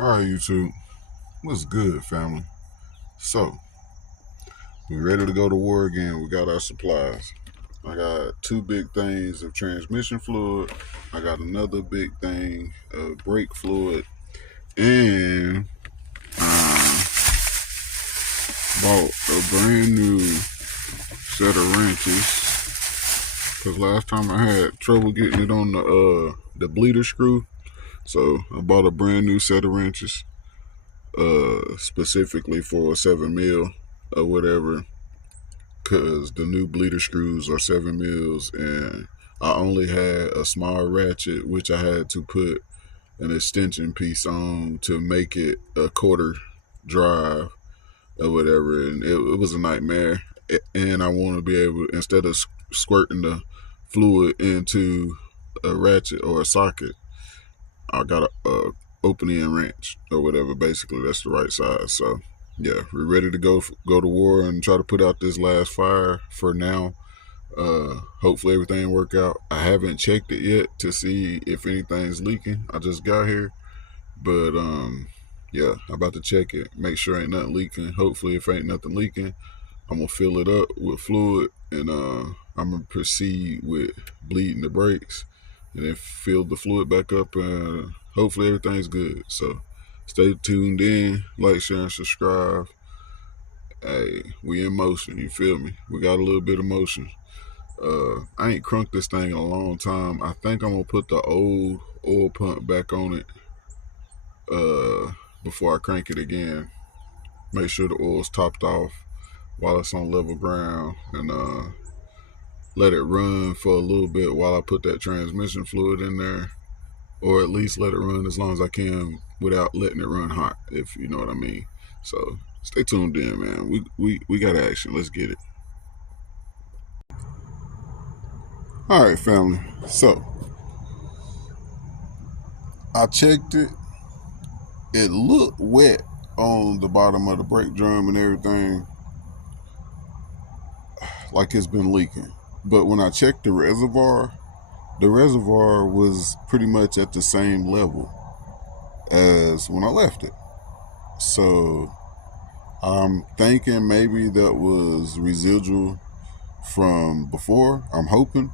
Alright, YouTube, what's good, family? So, we ready to go to war again. We got our supplies. I got 2 big things of transmission fluid. I got another big thing of brake fluid. And bought a brand new set of wrenches. Because last time I had trouble getting it on the bleeder screw. So I bought a brand new set of wrenches, specifically for a 7 mil or whatever, because the new bleeder screws are 7 mils, and I only had a small ratchet, which I had to put an extension piece on to make it a quarter drive or whatever, and it was a nightmare. And I want to be able, instead of squirting the fluid into a ratchet or a socket, I got a opening wrench or whatever. Basically, that's the right size. So yeah, we're ready to go to war and try to put out this last fire for now. Hopefully everything work out. I haven't checked it yet to see if anything's leaking. I just got here, but yeah, I'm about to check it, make sure ain't nothing leaking. Hopefully if ain't nothing leaking, I'm gonna fill it up with fluid, and I'm gonna proceed with bleeding the brakes, and then fill the fluid back up, and hopefully everything's good. So stay tuned in, like, share, and subscribe. Hey, we in motion, you feel me? We got a little bit of motion. I ain't crunked this thing in a long time. I think I'm gonna put the old oil pump back on it before I crank it again. Make sure the oil's topped off while it's on level ground, and let it run for a little bit while I put that transmission fluid in there, or at least let it run as long as I can without letting it run hot, if you know what I mean. So stay tuned in, man. We got action. Let's get it. All right, family. So I checked it. It looked wet on the bottom of the brake drum and everything, like it's been leaking. But when I checked the reservoir was pretty much at the same level as when I left it. So I'm thinking maybe that was residual from before, I'm hoping.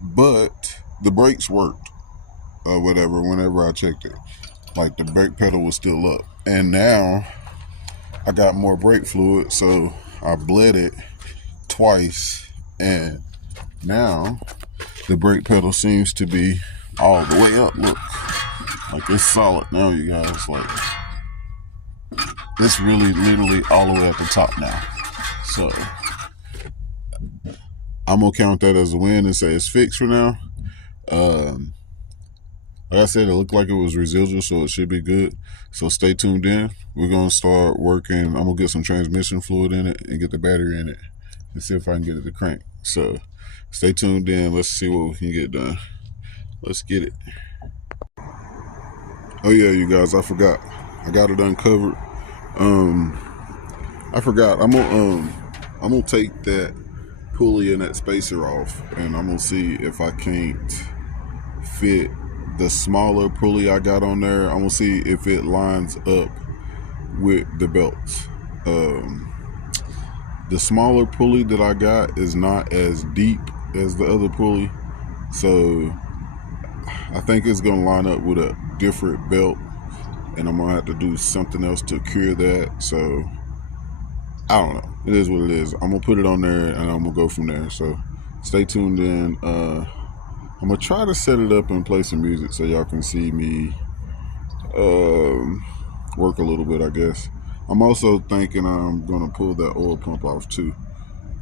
But the brakes worked or whatever whenever I checked it. Like the brake pedal was still up. And now I got more brake fluid, so I bled it twice, and now the brake pedal seems to be all the way up. Look, like it's solid now, you guys. Like it's really literally all the way at the top now. So I'm gonna count that as a win and say it's fixed for now. Like I said, it looked like it was residual, so it should be good. So stay tuned in. We're gonna start working. I'm gonna get some transmission fluid in it and get the battery in it and see if I can get it to crank. So stay tuned in. Let's see what we can get done. Let's get it. Oh yeah, you guys, I forgot. I got it uncovered. I forgot. I'm gonna take that pulley and that spacer off, and I'm gonna see if I can't fit the smaller pulley I got on there. I'm gonna see if it lines up with the belts. The smaller pulley that I got is not as deep as the other pulley, so I think it's gonna line up with a different belt, and I'm gonna have to do something else to cure that. So I don't know. It is what it is. I'm gonna put it on there and I'm gonna go from there. So stay tuned in. I'm gonna try to set it up and play some music so y'all can see me work a little bit, I guess. I'm also thinking I'm gonna pull that oil pump off too,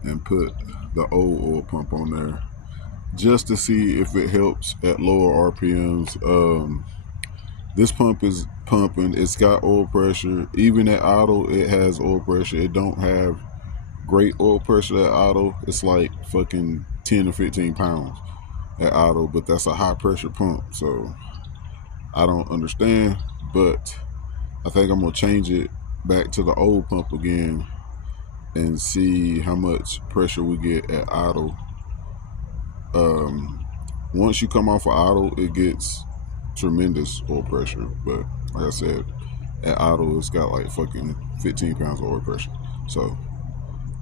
and put the old oil pump on there just to see if it helps at lower RPMs. This pump is pumping. It's got oil pressure. Even at idle, it has oil pressure. It don't have great oil pressure at idle. It's like fucking 10 or 15 pounds at idle, but that's a high pressure pump. So I don't understand, but I think I'm gonna change it back to the old pump again and see how much pressure we get at idle. Once you come off of idle, it gets tremendous oil pressure, but like I said, at idle it's got like fucking 15 pounds of oil pressure. So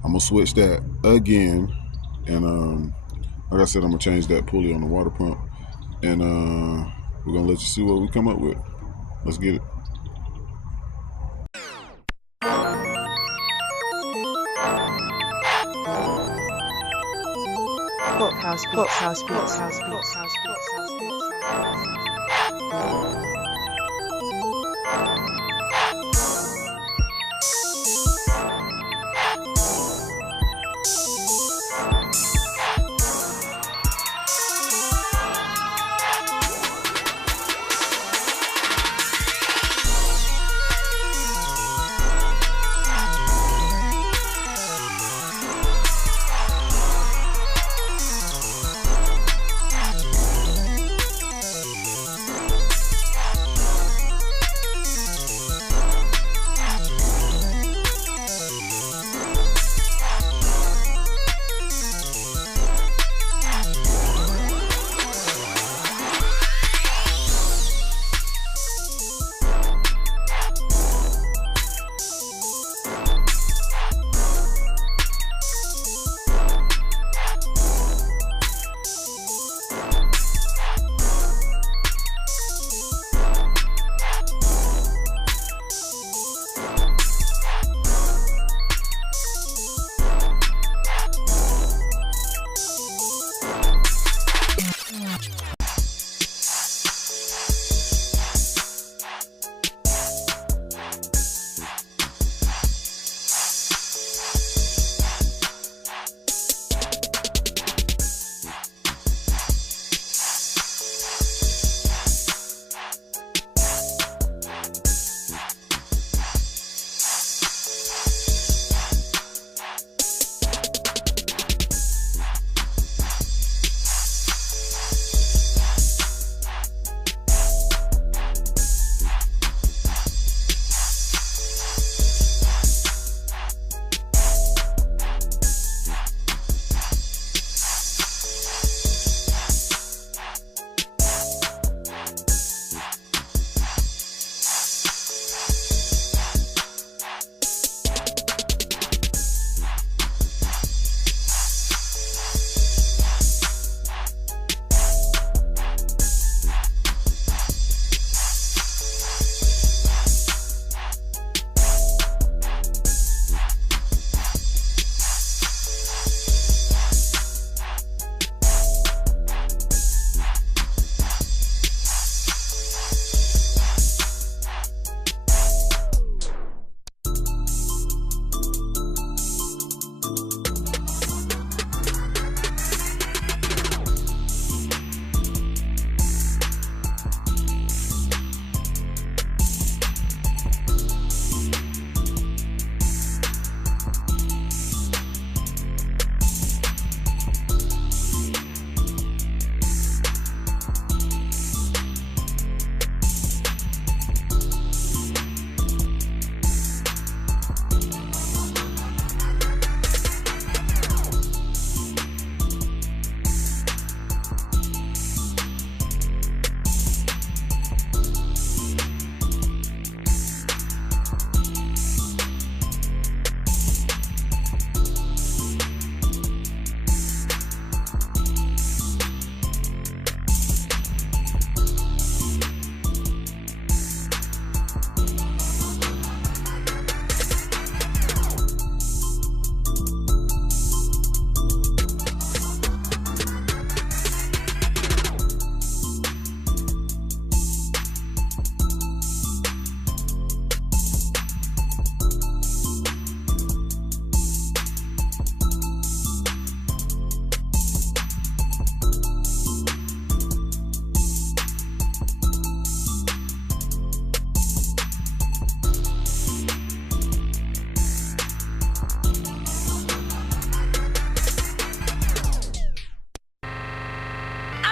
I'm gonna switch that again, and like I said, I'm gonna change that pulley on the water pump, and we're gonna let you see what we come up with. Let's get it.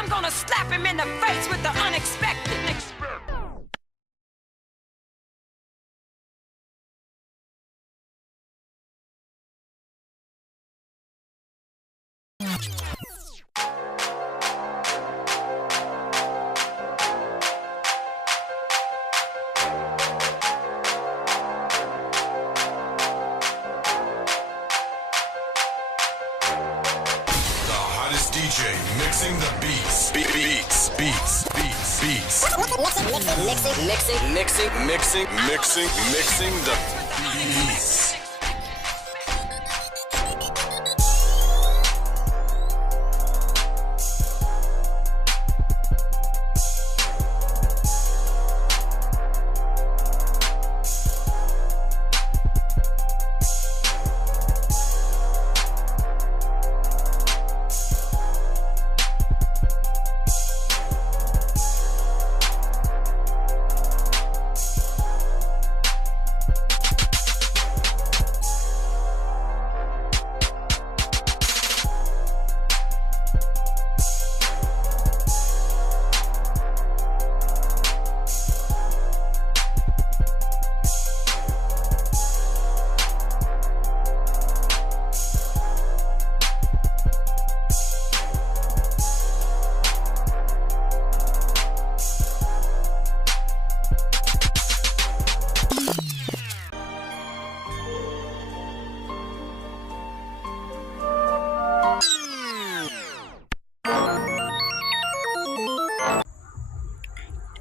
I'm gonna slap him in the face with the unexpected. DJ mixing the beats. Beats. Mixing the beats.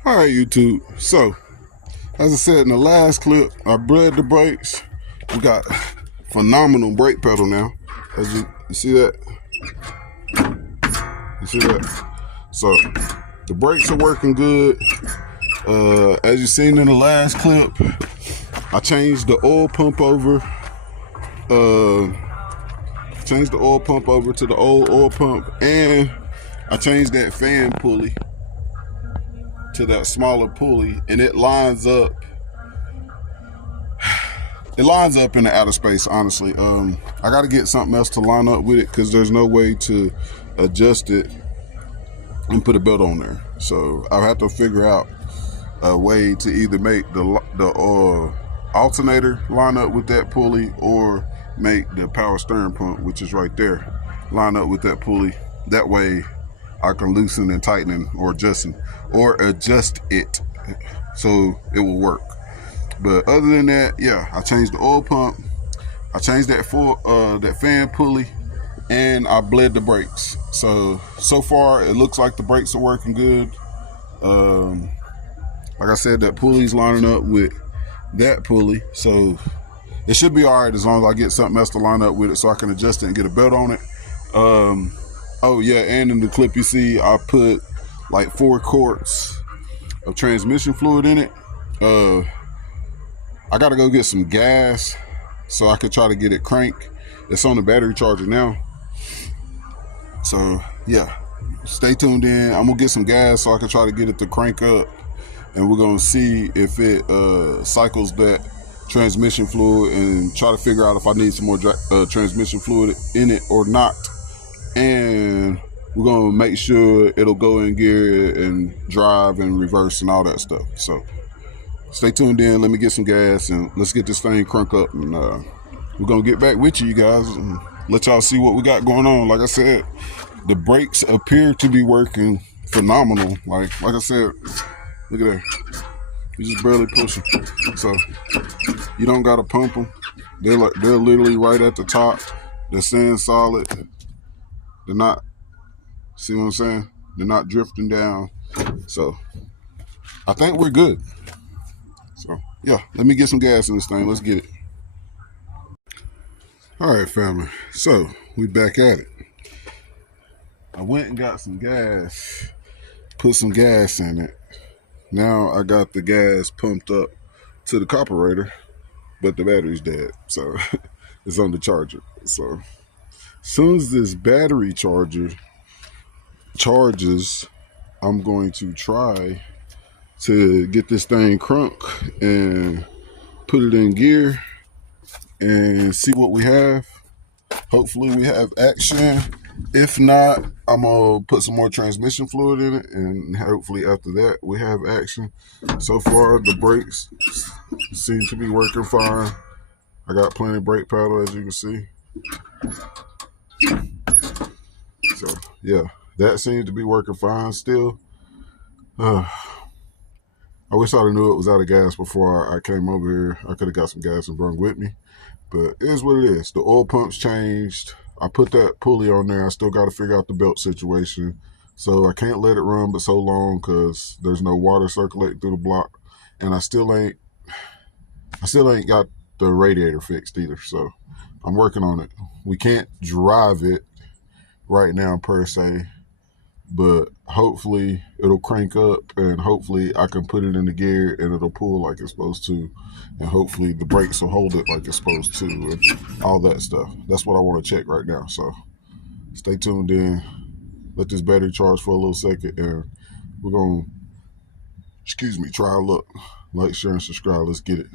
All right, YouTube. So, as I said in the last clip, I bled the brakes. We got phenomenal brake pedal now. As you see that? You see that? So, the brakes are working good. As you seen in the last clip, I changed the oil pump over. Changed the oil pump over to the old oil pump, and I changed that fan pulley to that smaller pulley, and it lines up in the outer space. Honestly, I got to get something else to line up with it because there's no way to adjust it and put a belt on there. So I'll have to figure out a way to either make the alternator line up with that pulley, or make the power steering pump, which is right there, line up with that pulley. That way I can loosen and tighten or adjust it so it will work. But other than that, yeah, I changed the oil pump, I changed that fan pulley, and I bled the brakes. So far it looks like the brakes are working good. Like I said, that pulley's lining up with that pulley, so it should be all right as long as I get something else to line up with it so I can adjust it and get a belt on it. Oh yeah, and in the clip you see, I put like 4 quarts of transmission fluid in it. I gotta go get some gas so I could try to get it crank. It's on the battery charger now. So yeah, stay tuned in. I'm gonna get some gas so I can try to get it to crank up, and we're gonna see if it cycles that transmission fluid, and try to figure out if I need some more transmission fluid in it or not. And we're gonna make sure it'll go in gear and drive and reverse and all that stuff. So stay tuned in. Let me get some gas and let's get this thing crunk up, and we're gonna get back with you guys and let y'all see what we got going on. Like I said, the brakes appear to be working phenomenal. Like I said, look at that. You're just barely pushing. So you don't gotta pump them. They're literally right at the top. They're staying solid. They're not, see what I'm saying? They're not drifting down. So I think we're good. So yeah, let me get some gas in this thing. Let's get it. All right, family. So we back at it. I went and got some gas, put some gas in it. Now I got the gas pumped up to the carburetor, but the battery's dead. So it's on the charger. So as soon as this battery charger charges, I'm going to try to get this thing crunk and put it in gear and see what we have. Hopefully we have action. If not, I'm gonna put some more transmission fluid in it, and hopefully after that we have action. So far, the brakes seem to be working fine. I got plenty of brake paddle, as you can see. So yeah, that seems to be working fine still. I wish I'd have knew it was out of gas before I came over here. I could have got some gas and brought with me. But it is what it is. The oil pump's changed. I put that pulley on there. I still got to figure out the belt situation. So I can't let it run but so long because there's no water circulating through the block. And I still ain't got the radiator fixed either. So I'm working on it. We can't drive it right now per se, but hopefully it'll crank up and hopefully I can put it in the gear and it'll pull like it's supposed to, and hopefully the brakes will hold it like it's supposed to, and all that stuff. That's what I want to check right now. So stay tuned in. Let this battery charge for a little second, and we're gonna try a look. Like, share, and subscribe. Let's get it.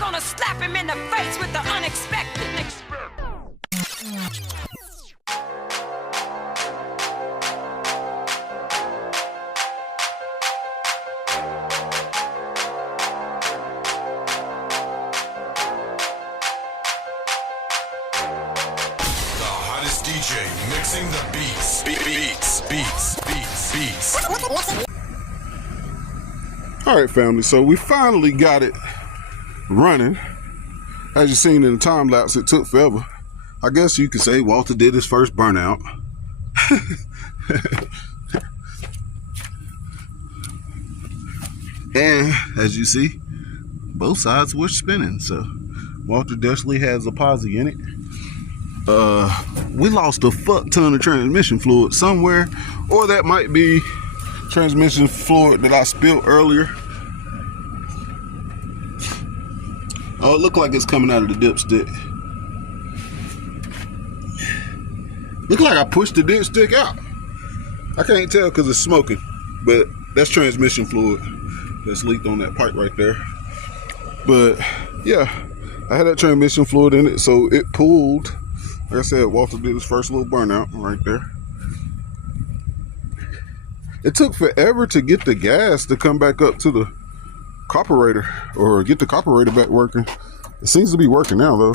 gonna slap him in the face with the unexpected. DJ mixing the beats. Beats. All right, family. So we finally got it running. As you've seen in the time lapse, it took forever. I guess you could say Walter did his first burnout. And as you see, both sides were spinning. So Walter definitely has a posse in it. we lost a fuck ton of transmission fluid somewhere, or that might be transmission fluid that I spilled earlier. Oh, it looked like it's coming out of the dipstick. Look like I pushed the dipstick out. I can't tell because it's smoking, but that's transmission fluid that's leaked on that pipe right there. But yeah, I had that transmission fluid in it, so it pulled. Like I said, Walter did his first little burnout right there. It took forever to get the gas to come back up to the carburetor, or get the carburetor back working. It seems to be working now though.